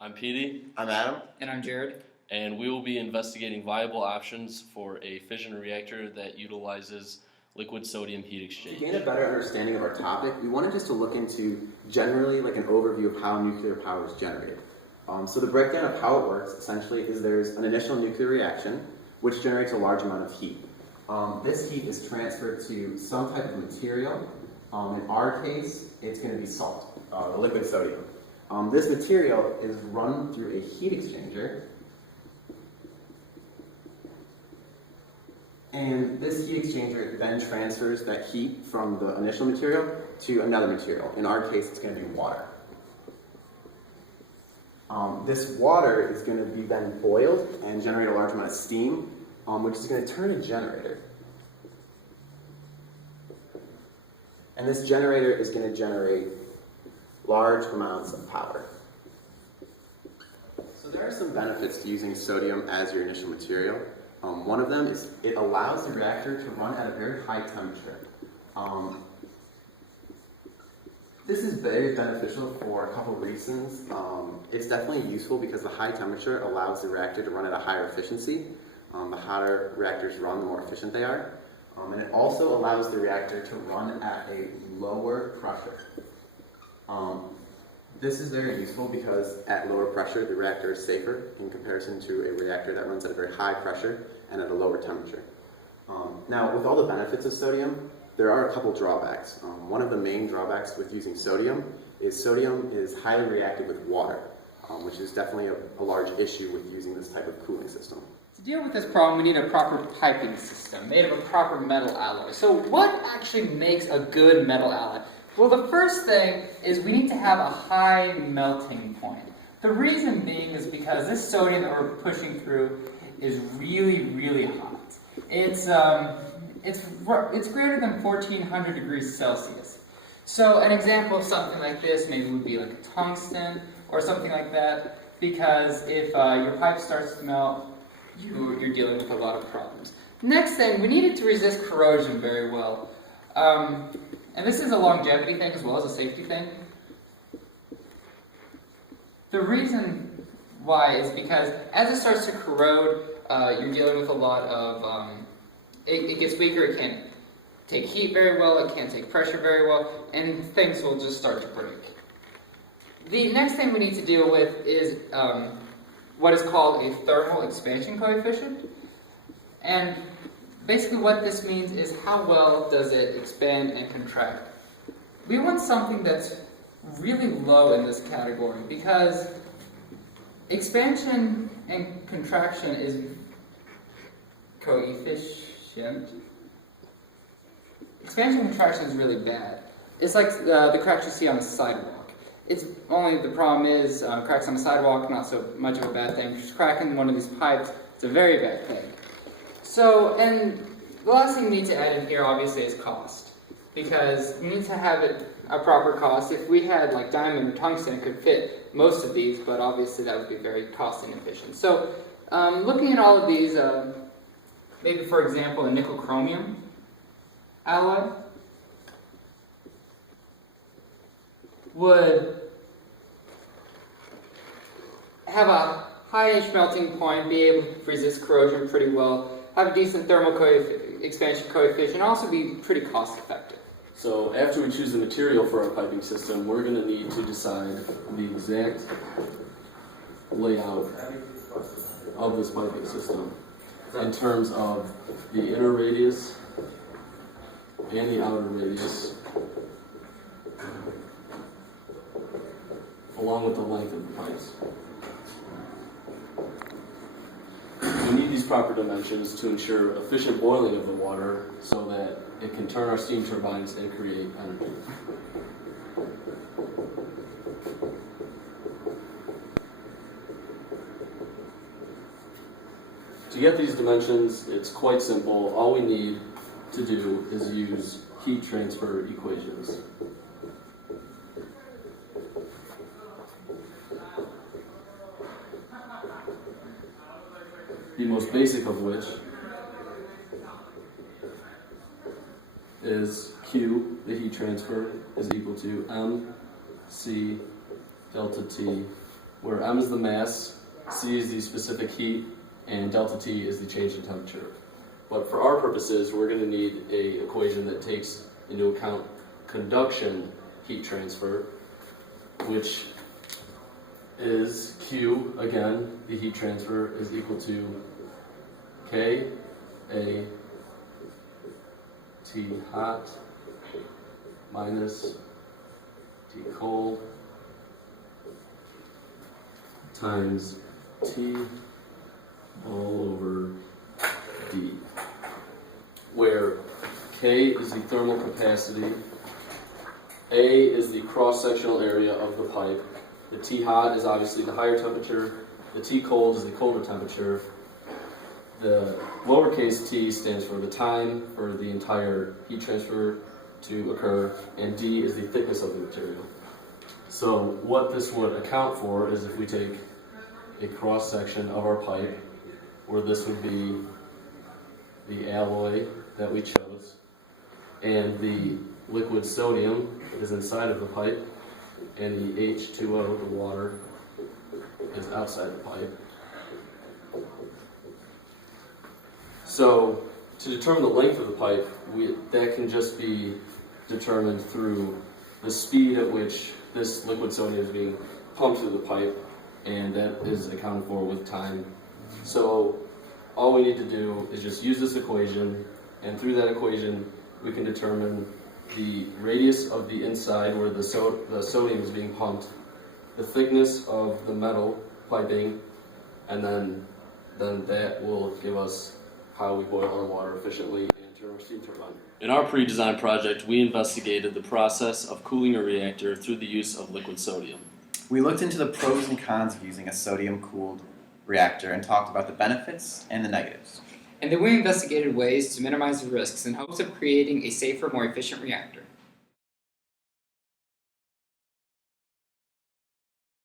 I'm Petey, I'm Adam. And I'm Jared. and we will be investigating viable options for a fission reactor that utilizes liquid sodium heat To exchange. gain a better understanding of our topic, we wanted just to look into generally like an overview of how nuclear power is generated. So the breakdown of how it works essentially is there's an initial nuclear reaction which generates a large amount of heat. This heat is transferred to some type of material. In our case, it's going to be salt, the liquid sodium. This material is run through a heat exchanger, and this heat exchanger then transfers that heat from the initial material to another material. In our case, it's going to be water. This water is going to be then boiled and generate a large amount of steam, which is going to turn a generator. And this generator is going to generate large amounts of power. So there are some benefits to using sodium as your initial material. One of them is it allows the reactor to run at a very high temperature. This is very beneficial for a couple of reasons. It's definitely useful because the high temperature allows the reactor to run at a higher efficiency. The hotter reactors run, the more efficient they are. And it also allows the reactor to run at a lower pressure. This is very useful because at lower pressure, the reactor is safer in comparison to a reactor that runs at a very high pressure and at a lower temperature. Now, with all the benefits of sodium, there are a couple drawbacks. One of the main drawbacks with using sodium is highly reactive with water, which is definitely a large issue with using this type of cooling system. To deal with this problem, we need a proper piping system made of a proper metal alloy. So what actually makes a good metal alloy? Well, the first thing is we need to have a high melting point. The reason being is because this sodium that we're pushing through is really, really hot. It's greater than 1400 degrees Celsius. So an example of something like this maybe would be like a tungsten or something like that, because if your pipe starts to melt, you're dealing with a lot of problems. Next thing, we need it to resist corrosion very well. And this is a longevity thing as well as a safety thing. The reason why is because as it starts to corrode, you're dealing with a lot of, it gets weaker, it can't take heat very well, it can't take pressure very well, and things will just start to break. The next thing we need to deal with is what is called a thermal expansion coefficient. And basically what this means is how well does it expand and contract. We want something that's really low in this category because expansion and contraction is coefficient. Expansion and contraction is really bad. It's like the cracks you see on a sidewalk. It's only the problem is cracks on a sidewalk, not so much of a bad thing. Just cracking one of these pipes, it's a very bad thing. So, and the last thing we need to add in here obviously is cost, because we need to have it a proper cost. If we had like diamond or tungsten, it could fit most of these, but obviously that would be very cost inefficient. So, looking at all of these, maybe for example a nickel chromium alloy would have a high-ish melting point, be able to resist corrosion pretty well, have a decent thermal expansion coefficient, also be pretty cost-effective. So after we choose the material for our piping system, we're going to need to decide the exact layout of this piping system in terms of the inner radius and the outer radius, along with the length of the pipes. We need these proper dimensions to ensure efficient boiling of the water so that it can turn our steam turbines and create energy. To get these dimensions, it's quite simple. All we need to do is use heat transfer equations. The most basic of which is Q, the heat transfer, is equal to MC delta T where M is the mass, C is the specific heat, and delta T is the change in temperature. But for our purposes, we're going to need an equation that takes into account conduction heat transfer, which is Q, again, the heat transfer is equal to K, A, T hot, minus T cold, times T all over D, where K is the thermal capacity, A is the cross-sectional area of the pipe, the T hot is obviously the higher temperature, the T cold is the colder temperature, the lowercase t stands for the time for the entire heat transfer to occur, and D is the thickness of the material. So what this would account for is if we take a cross-section of our pipe, where this would be the alloy that we chose, and the liquid sodium is inside of the pipe, and the H2O, the water, is outside the pipe. So to determine the length of the pipe, that can just be determined through the speed at which this liquid sodium is being pumped through the pipe, and that is accounted for with time. So all we need to do is just use this equation, and through that equation we can determine the radius of the inside where the sodium is being pumped, the thickness of the metal piping, and then that will give us how we boil our water efficiently and turn our steam turbine. In our pre-design project, we investigated the process of cooling a reactor through the use of liquid sodium. We looked into the pros and cons of using a sodium-cooled reactor and talked about the benefits and the negatives. And then we investigated ways to minimize the risks in hopes of creating a safer, more efficient reactor.